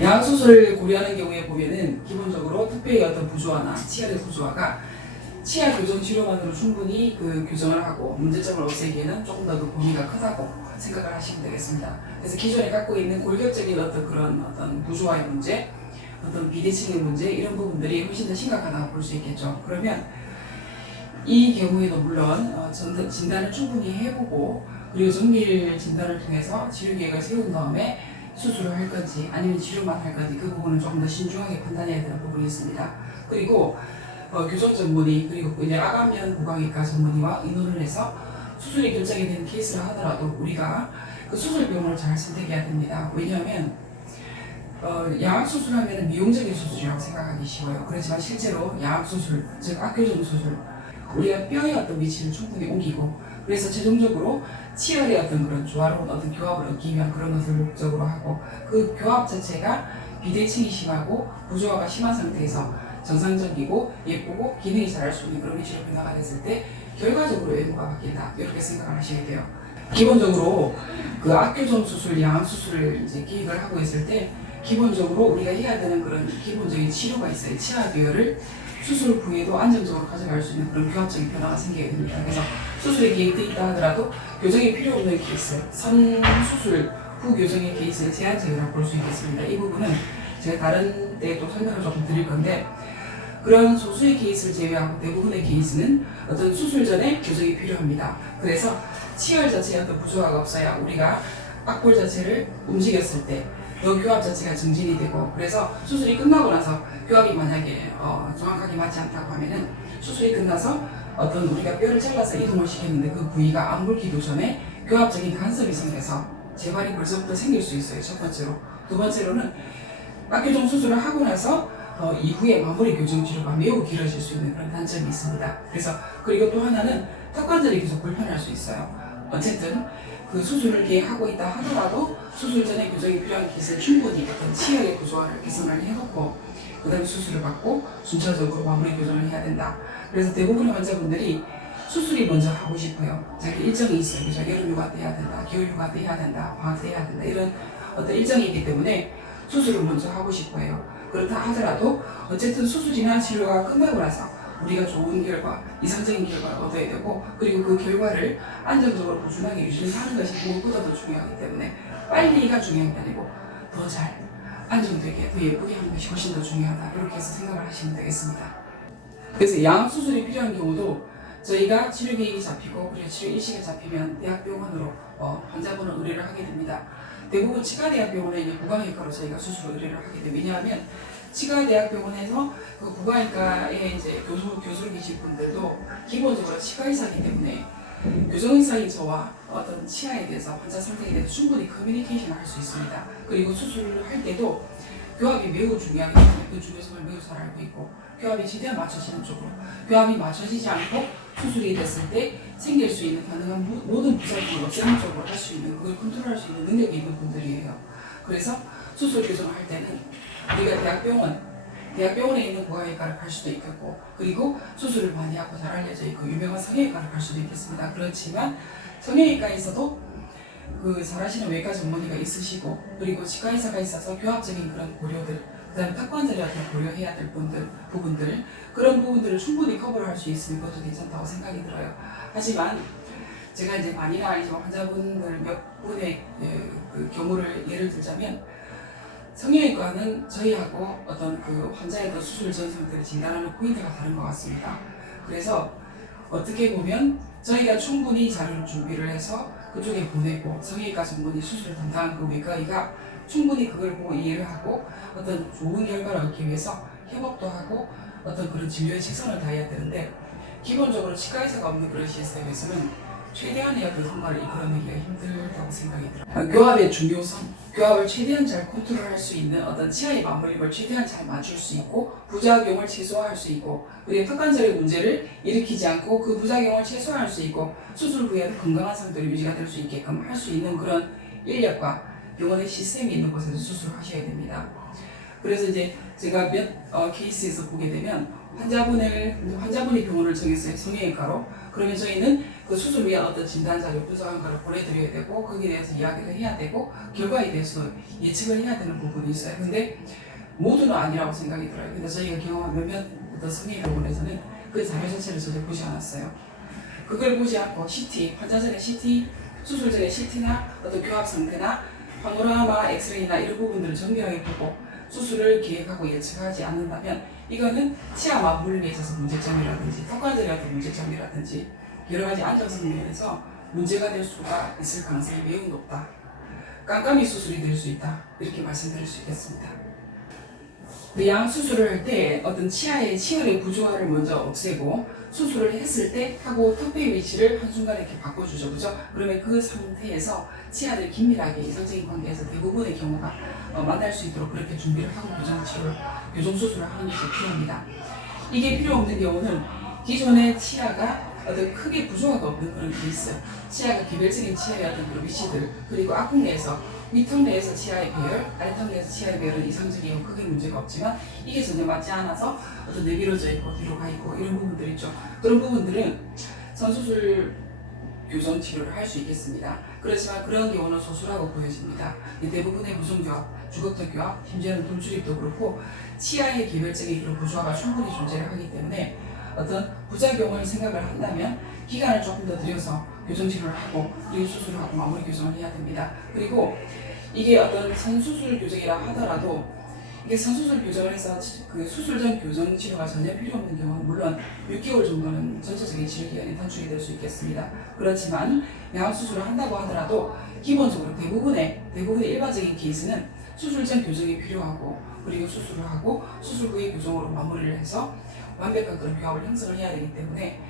양악수술을 고려하는 경우에 보면은 기본적으로 특별히 어떤 부조화나 치아의 부조화가 치아 교정 치료만으로 충분히 그 교정을 하고 문제점을 없애기에는 조금 더 그 범위가 크다고 생각을 하시면 되겠습니다. 그래서 기존에 갖고 있는 골격적인 어떤 그런 어떤 부조화의 문제, 어떤 비대칭의 문제 이런 부분들이 훨씬 더 심각하다고 볼 수 있겠죠. 그러면 이 경우에도 물론 진단을 충분히 해보고 그리고 정밀 진단을 통해서 치료 계획을 세운 다음에 수술을 할 건지 아니면 치료만 할 건지 그 부분은 조금 더 신중하게 판단해야 되는 부분이 있습니다. 그리고 교정 전문의 그리고 이제 아가면 구강외과 전문의와 의논을 해서 수술이 결정이 된 케이스를 하더라도 우리가 그 수술 비용을 잘 선택해야 됩니다. 왜냐하면 양악수술하면 미용적인 수술이라고 생각하기 쉬워요. 그렇지만 실제로 양악수술, 즉 악교정 수술 우리가 뼈의 어떤 위치를 충분히 옮기고 그래서 최종적으로 치열의 어떤 그런 조화로운 어떤 교합을 얻기 위한 그런 것을 목적으로 하고 그 교합 자체가 비대칭이 심하고 부조화가 심한 상태에서 정상적이고 예쁘고 기능이 잘할 수 있는 그런 위치로 변화가 됐을 때 결과적으로 외모가 바뀐다 이렇게 생각을 하셔야 돼요. 기본적으로 그 악교정 수술, 양악 수술을 이제 기획을 하고 있을 때 기본적으로 우리가 해야 되는 그런 기본적인 치료가 있어요. 치아 비열을 수술 후에도 안정적으로 가져갈 수 있는 그런 교합적인 변화가 생겨야 됩니다. 그래서 수술이 계획되어 있다 하더라도 교정이 필요 없는 케이스, 선수술 후 교정의 케이스는 제한적이라고 볼 수 있겠습니다. 이 부분은 제가 다른 때도 설명을 조금 드릴 건데 그런 소수의 케이스를 제외하고 대부분의 케이스는 어떤 수술 전에 교정이 필요합니다. 그래서 치열 자체에 어떤 부조화가 없어야 우리가 악볼 자체를 움직였을 때 교합 자체가 증진이 되고 그래서 수술이 끝나고 나서 교합이 만약에 정확하게 맞지 않다고 하면은 수술이 끝나서 어떤 우리가 뼈를 잘라서 이동을 시켰는데 그 부위가 안 굵기도 전에 교합적인 간섭이 생겨서 재발이 벌써부터 생길 수 있어요. 첫 번째로. 두 번째로는 악교정 수술을 하고 나서 이후에 마무리 교정 치료가 매우 길어질 수 있는 그런 단점이 있습니다. 그래서 그리고 또 하나는 턱관절이 계속 불편할 수 있어요. 어쨌든 그 수술을 계획하고 있다 하더라도 수술 전에 교정이 필요한 케이스는 충분히 어떤 치열의 구조화를 개선을 해놓고 그 다음에 수술을 받고 순차적으로 마무리 교정을 해야 된다. 그래서 대부분의 환자분들이 수술이 먼저 하고 싶어요. 자기 일정이 있어요. 그죠? 여름 휴가 때 해야 된다, 겨울 휴가 때 해야 된다, 방학 때 해야 된다 이런 어떤 일정이 있기 때문에 수술을 먼저 하고 싶어요. 그렇다 하더라도 어쨌든 수술이나 치료가 끝나고 나서 우리가 좋은 결과, 이상적인 결과를 얻어야 되고 그리고 그 결과를 안정적으로 꾸준하게 유지하는 것이 무엇보다도 중요하기 때문에 빨리가 중요한 게 아니고 더 잘 안정되게 더 예쁘게 하는 것이 훨씬 더 중요하다 이렇게 해서 생각을 하시면 되겠습니다. 그래서 양악 수술이 필요한 경우도 저희가 치료 계획이 잡히고 그리고 치료 일시가 잡히면 대학병원으로 환자분은 의뢰를 하게 됩니다. 대부분 치과대학병원에 이제 구강외과로 저희가 수술 의뢰를 하게 돼요. 왜냐하면 치과대학병원에서 그 구강외과에 이제 교수로 계신 분들도 기본적으로 치과의사이기 때문에 교정의사인 저와 어떤 치아에 대해서 환자 상태에 대해서 충분히 커뮤니케이션을 할 수 있습니다. 그리고 수술을 할 때도 교합이 매우 중요하기 때문에 그 중요성을 매우 잘 알고 있고 교합이 최대한 맞춰지는 쪽으로 교합이 맞춰지지 않고 수술이 됐을 때 생길 수 있는 가능한 모든 부작용을 없애는 쪽으로 할 수 있는 그걸 컨트롤할 수 있는 능력이 있는 분들이에요. 그래서 수술 교정을 할 때는 우리가 대학병원에 있는 구강외과를 갈 수도 있겠고 그리고 수술을 많이 하고 잘 알려져 있고 유명한 성형외과를 갈 수도 있겠습니다. 그렇지만 성형외과에서도 그 잘하시는 외과 전문의가 있으시고 그리고 치과의사가 있어서 교합적인 그런 고려들 그 다음에 턱관절이 어떤 고려해야 될 부분들 그런 부분들을 충분히 커버를 할 수 있으면 그것도 괜찮다고 생각이 들어요. 하지만 제가 이제 많이나 알지만 환자분들 몇 분의 그 경우를 예를 들자면 성형외과는 저희하고 어떤 그 환자의 수술 전 상태를 진단하는 포인트가 다른 것 같습니다. 그래서 어떻게 보면 저희가 충분히 자료를 준비를 해서 그쪽에 보내고 성형외과 전문의 수술을 담당한 그 외과의가 충분히 그걸 보고 이해를 하고 어떤 좋은 결과를 얻기 위해서 협업도 하고 어떤 그런 진료에 최선을 다해야 되는데 기본적으로 치과의사가 없는 그런 시스템에서는 최대한의 어떤 성과를 이끌어내기가 힘들다고 생각이 들어요. 교합의 중요성, 교합을 최대한 잘 컨트롤할 수 있는 어떤 치아의 맞물림을 최대한 잘 맞출 수 있고 부작용을 최소화할 수 있고 그리고 턱관절의 문제를 일으키지 않고 그 부작용을 최소화할 수 있고 수술 후에도 건강한 상태로 유지가 될 수 있게끔 할 수 있는 그런 인력과 병원의 시스템이 있는 곳에서 수술을 하셔야 됩니다. 그래서 이제 제가 몇 케이스에서 보게 되면 환자분이 병원을 정했어요. 성형외과로. 그러면 저희는 그 수술을 위한 어떤 진단 자료, 분석한 거를 보내드려야 되고 거기에 대해서 이야기를 해야 되고 결과에 대해서 예측을 해야 되는 부분이 있어요. 근데 모두는 아니라고 생각이 들어요. 근데 저희가 경험한 몇몇 어떤 성형외과에서는 그 자료 자체를 전혀 보지 않았어요. 그걸 보지 않고 CT, 환자 전에 CT, 수술 전에 CT나 어떤 교합 상태나 파노라마, 엑스레이나 이런 부분들을 정밀하게 보고 수술을 계획하고 예측하지 않는다면 이거는 치아 마블링에 있어서 문제점이라든지 턱관절에 어떤 문제점이라든지 여러 가지 안정성 면에서 문제가 될 수가 있을 가능성이 매우 높다. 깜깜이 수술이 될 수 있다. 이렇게 말씀드릴 수 있겠습니다. 그 양 수술을 할 때 어떤 치아의 치열의 구조화를 먼저 없애고 수술을 했을 때 하고 턱뼈의 위치를 한순간에 이렇게 바꿔주죠. 그죠? 그러면 그 상태에서 치아를 긴밀하게 이성적인 관계에서 대부분의 경우가 만날 수 있도록 그렇게 준비를 하고 교정 수술을 하는 것이 필요합니다. 이게 필요 없는 경우는 기존의 치아가 어떤 크게 구조화가 없는 그런 게 있어요. 치아가 개별적인 치아의 어떤 그런 위치들, 그리고 악궁 내에서 위턱 내에서 치아의 배열, 아래턱 내에서 치아의 배열은 이상적이고 크게 문제가 없지만 이게 전혀 맞지 않아서 어떤 내밀어져 있고 뒤로 가 있고 이런 부분들 있죠. 그런 부분들은 선수술 교정 치료를 할 수 있겠습니다. 그렇지만 그런 경우는 소수라고 보여집니다. 대부분의 무성교합, 주걱턱 교합, 심지어는 돌출입도 그렇고 치아의 개별적인 그런 구조화가 충분히 존재를 하기 때문에 어떤 부작용을 생각을 한다면 기간을 조금 더 들여서 교정 치료를 하고 그리고 수술을 하고 마무리 교정을 해야 됩니다. 그리고 이게 어떤 선수술 교정이라 하더라도 이게 선수술 교정을 해서 그 수술 전 교정 치료가 전혀 필요 없는 경우는 물론 6개월 정도는 전체적인 치료 기간이 단축이 될 수 있겠습니다. 그렇지만 양악 수술을 한다고 하더라도 기본적으로 대부분의 일반적인 케이스는 수술 전 교정이 필요하고 그리고 수술을 하고 수술 후에 교정으로 마무리를 해서 완벽한 그런 교합을 형성을 해야 되기 때문에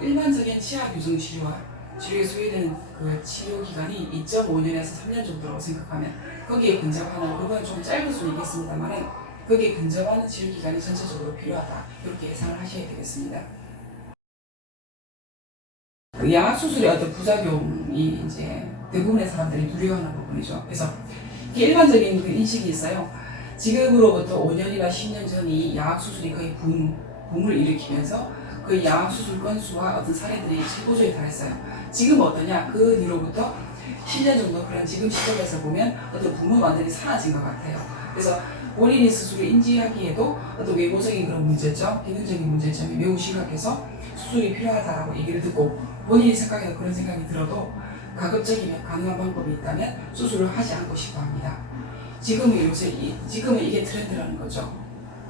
일반적인 치아 교정 치료에 소요되는 그 치료 기간이 2.5년에서 3년 정도라고 생각하면 거기에 근접하는, 그건 좀 짧을 수는 있겠습니다만 거기에 근접하는 치료 기간이 전체적으로 필요하다. 이렇게 예상을 하셔야 되겠습니다. 그 양악 수술의 어떤 부작용이 이제 대부분의 사람들이 두려워하는 부분이죠. 그래서 이게 일반적인 그 인식이 있어요. 지금으로부터 5년이나 10년 전이 양악 수술이 거의 붐을 일으키면서 그 양악 수술 건수와 어떤 사례들이 최고조에 달했어요. 지금 어떠냐? 그 뒤로부터 10년 정도 그런 지금 시점에서 보면 어떤 붐은 완전히 사라진 것 같아요. 그래서 본인이 스스로 인지하기에도 어떤 외모적인 그런 문제점, 기능적인 문제점이 매우 심각해서 수술이 필요하다라고 얘기를 듣고 본인이 생각해도 그런 생각이 들어도 가급적이면 가능한 방법이 있다면 수술을 하지 않고 싶어 합니다. 지금은 이게 트렌드라는 거죠.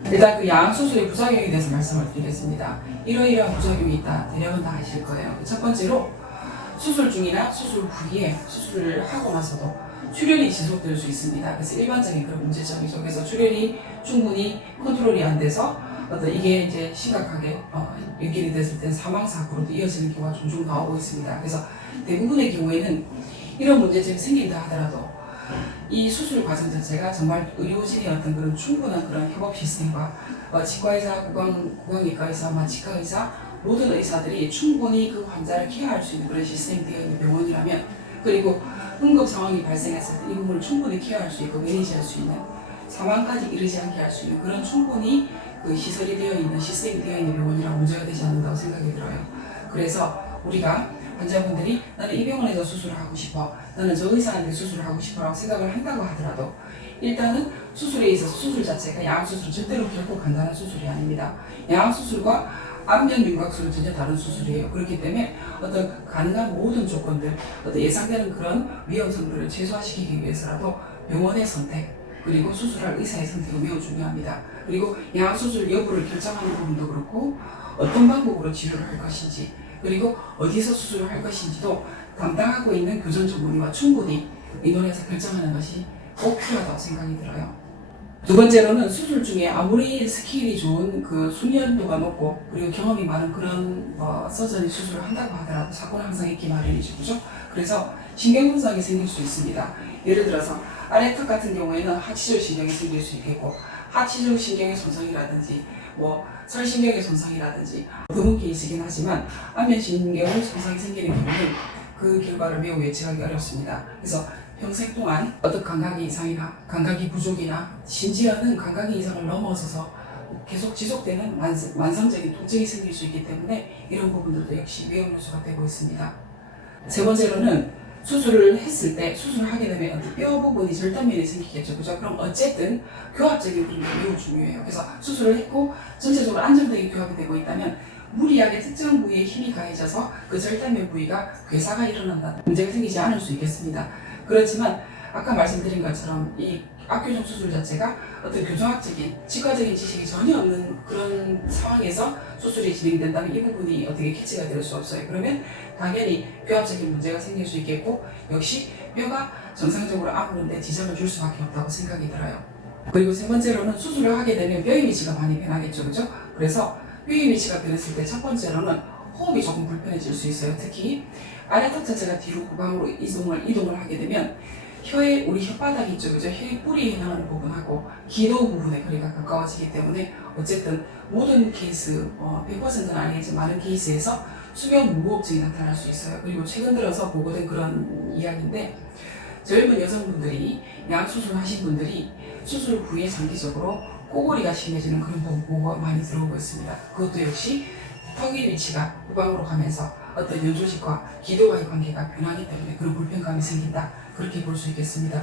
일단 그 양악 수술의 부작용에 대해서 말씀을 드리겠습니다. 이러이러한 부작용이 있다. 대략은 다 아실 거예요. 첫 번째로 수술 중이나 수술 후에 수술을 하고 나서도 출혈이 지속될 수 있습니다. 그래서 일반적인 그런 문제점이죠. 그래서 출혈이 충분히 컨트롤이 안 돼서 이게 이제 심각하게 연결이 됐을 때 사망 사고로도 이어지는 경우가 종종 나오고 있습니다. 그래서 대부분의 경우에는 이런 문제점이 생긴다 하더라도 이 수술 과정 자체가 정말 의료진의 어떤 그런 충분한 그런 협업 시스템과 치과의사, 구강의과의사, 치과의사 모든 의사들이 충분히 그 환자를 케어할 수 있는 그런 시스템이 되어 있는 병원이라면, 그리고 응급 상황이 발생했을 때 이 부분을 충분히 케어할 수 있고 매니지할 수 있는, 사망까지 이르지 않게 할 수 있는 그런 충분히 그 시설이 되어 있는 시스템이 되어 있는 병원이라 문제가 되지 않는다고 생각이 들어요. 그래서 우리가 환자분들이 나는 이 병원에서 수술을 하고 싶어, 나는 저 의사한테 수술을 하고 싶어라고 생각을 한다고 하더라도 일단은 수술에 있어서 수술 자체가 양악수술은 절대로 결코 간단한 수술이 아닙니다. 양악수술과 안면 윤곽술은 전혀 다른 수술이에요. 그렇기 때문에 어떤 가능한 모든 조건들, 어떤 예상되는 그런 위험성들을 최소화시키기 위해서라도 병원의 선택, 그리고 수술할 의사의 선택이 매우 중요합니다. 그리고 양악수술 여부를 결정하는 부분도 그렇고 어떤 방법으로 치료를 할 것인지, 그리고 어디서 수술을 할 것인지도 담당하고 있는 교정 전문의와 충분히 의논해서 결정하는 것이 꼭 필요하다고 생각이 들어요. 두 번째로는 수술 중에 아무리 스킬이 좋은 그 숙련도가 높고 그리고 경험이 많은 그런 서전이 수술을 한다고 하더라도 사고는 항상 있기 마련이죠. 그죠? 그래서 신경분석이 생길 수 있습니다. 예를 들어서 아래턱 같은 경우에는 하치절 신경이 생길 수 있겠고, 하치절 신경의 손상이라든지 설신경의 손상이라든지 드문 케이스이긴 하지만 안면 신경의 손상이 생기는 경우는 그 결과를 매우 예측하기 어렵습니다. 그래서 평생 동안 어떤 감각의 이상이나 감각의 부족이나 심지어는 감각의 이상을 넘어서서 계속 지속되는 만성적인 통증이 생길 수 있기 때문에 이런 부분들도 역시 위험 요소가 되고 있습니다. 세 번째로는 수술을 했을 때 수술을 하게 되면 어떤 뼈 부분이 절단면이 생기겠죠. 그죠? 그럼 어쨌든 교합적인 부분이 매우 중요해요. 그래서 수술을 했고 전체적으로 안정되게 교합이 되고 있다면 무리하게 특정 부위에 힘이 가해져서 그 절단면 부위가 괴사가 일어난다. 문제가 생기지 않을 수 있겠습니다. 그렇지만 아까 말씀드린 것처럼 이 악교정 수술 자체가 어떤 교정학적인 치과적인 지식이 전혀 없는 그런 상황에서 수술이 진행된다면 이 부분이 어떻게 캐치가 될 수 없어요. 그러면 당연히 교합적인 문제가 생길 수 있겠고 역시 뼈가 정상적으로 아무런데 지장을 줄 수밖에 없다고 생각이 들어요. 그리고 세 번째로는 수술을 하게 되면 뼈의 위치가 많이 변하겠죠. 그죠? 그래서 뼈의 위치가 변했을 때 첫 번째로는 호흡이 조금 불편해질 수 있어요. 특히 아래턱 자체가 뒤로 후방으로 이동을 하게 되면 혀의 우리 혓바닥 있죠, 그죠? 혀의 뿌리에 해당하는 부분하고 기도 부분에 거리가 가까워지기 때문에 어쨌든 모든 케이스, 100%는 아니겠지만 많은 케이스에서 수면 무호흡증이 나타날 수 있어요. 그리고 최근 들어서 보고된 그런 이야기인데 젊은 여성분들이 양 수술하신 분들이 수술 후에 장기적으로 코골이가 심해지는 그런 보고가 많이 들어오고 있습니다. 그것도 역시 턱의 위치가 후방으로 가면서 어떤 연조직과 기도와의 관계가 변하기 때문에 그런 불편감이 생긴다. 그렇게 볼 수 있겠습니다.